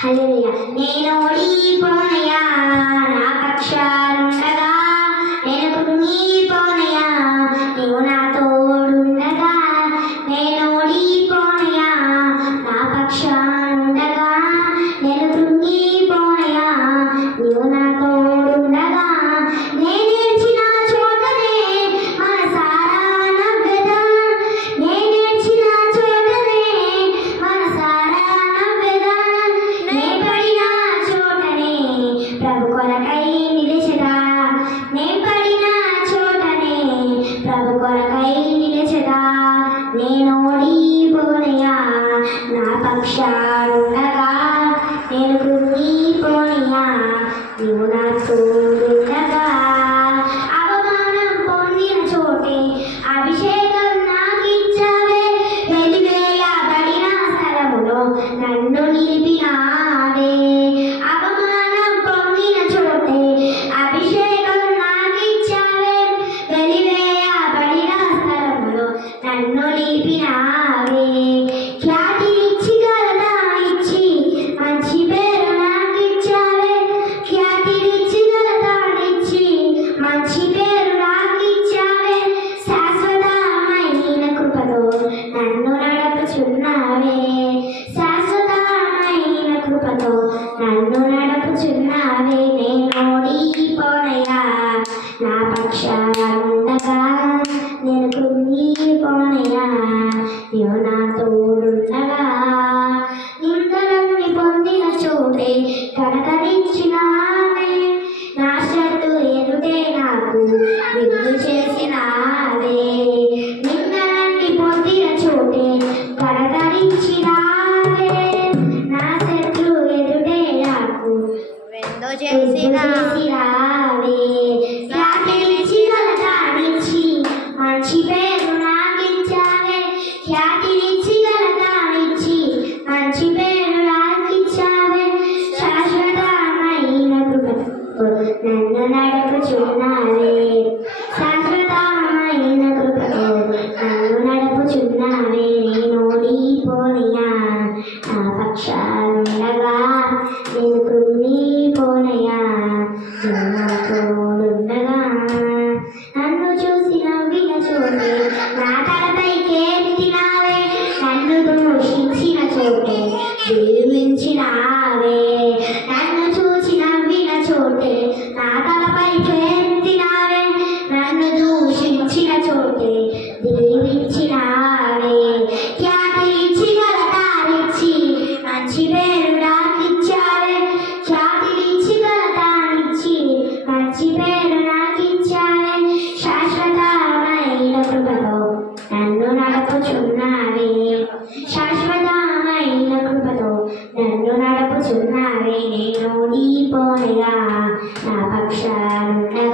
హల్లెలూయా. నేను ఓడిపోనయ్యా నా పక్షాలుండగా, నేను కృంగిపోనయ్యా నీవు నా తోడుండగా. నేను ఓడిపోనయ్యా నా పక్షాలుండగా, నేను కృంగిపోనయ్యా నీవు నా తోడుండగా. నేను ఏడ్చిన చోటనే మనసారా నవ్వెదా, నేను ఏడ్చిన చోటనే మనసారా నవ్వెదా. నే పడిన చోటనే ప్రభు కొరకై నిలిచెదా, నే పడిన చోటనే ప్రభు కొరకై నిలిచెదా. నేను ఓడిపోనయ్యా నా పక్షాలుండగా, నేను కృంగిపోనయ్యా నీవు నా తోడుండగా. అవమానం పొందిన చోటే అభిషేకం నాకిచ్చావే, వెలివేయబడిన స్థలములో నన్ను నిలిపినావే. అవమానం పొందిన చోటే అభిషేకం నాకిచ్చావే, వెలివేయబడిన స్థలములో నన్ను నిలిపినావే. ఖ్యాతినిచ్చి ఘనతనిచ్చి మంచి పేరు నాకిచ్చావే, ఖ్యాతినిచ్చి ఘనతనిచ్చి మంచి పేరు నాకిచ్చావే. శాశ్వతమైన కృపతో నన్ను నడుపుచున్నావే, శాశ్వతమైన కృపతో నన్ను నడుపుచున్నావే. నేను ఓడిపోనయ్యా నా పక్షాలుండగా, నేను కృంగిపోనయ్యా నీవు నా తోడుండగా. నిందలన్నీ పొందిన చోటే ఘనతనిచ్చినావే, నా శత్రు ఎదుటే నాకు విందు చేసినావే. నిందలన్నీ పొందిన చోటే ఘనతనిచ్చినావే, నా శత్రు ఎదుటే నాకు విందు చేసినావే. ఖ్యాతినిచ్చి ఘనతనిచ్చి మంచి పేరు నాకిచ్చావే, ఖ్యాతినిచ్చి ఘనతనిచ్చి మంచి పేరు నాకిచ్చావే. శాశ్వతమైన కృపతో నన్ను నడుపుచున్నావే, శాశ్వతమైన కృపతో నన్ను నడుపుచున్నావే. నేను ఓడిపోనయ్యా నా పక్షాలుండగా, నేను కృంగిపోనయ్యా నీవు నా తోడుండగా. నన్ను చూసి నవ్విన చోటే నా తలపైకెత్తినావే, నన్ను దూషించిన చోటే దీవించినావే. నన్ను చూసి నవ్విన చోటే నా తలపైకెత్తినావే, నన్ను దూషించిన చోటే దీవించినావే. ఖ్యాతినిచ్చి ఘనతనిచ్చి మంచి పేరు నాకిచ్చావే, ఖ్యాతినిచ్చి ఘనతనిచ్చి మంచి పేరు నాకిచ్చావే. శాశ్వతమైన కృపతో నన్ను నడుపుచున్నావే, శాశ్వతమైన కృపతో నన్ను నడుపుచున్నావే. నేను ఓడిపోనయ్యా నా పక్షాలుండగా,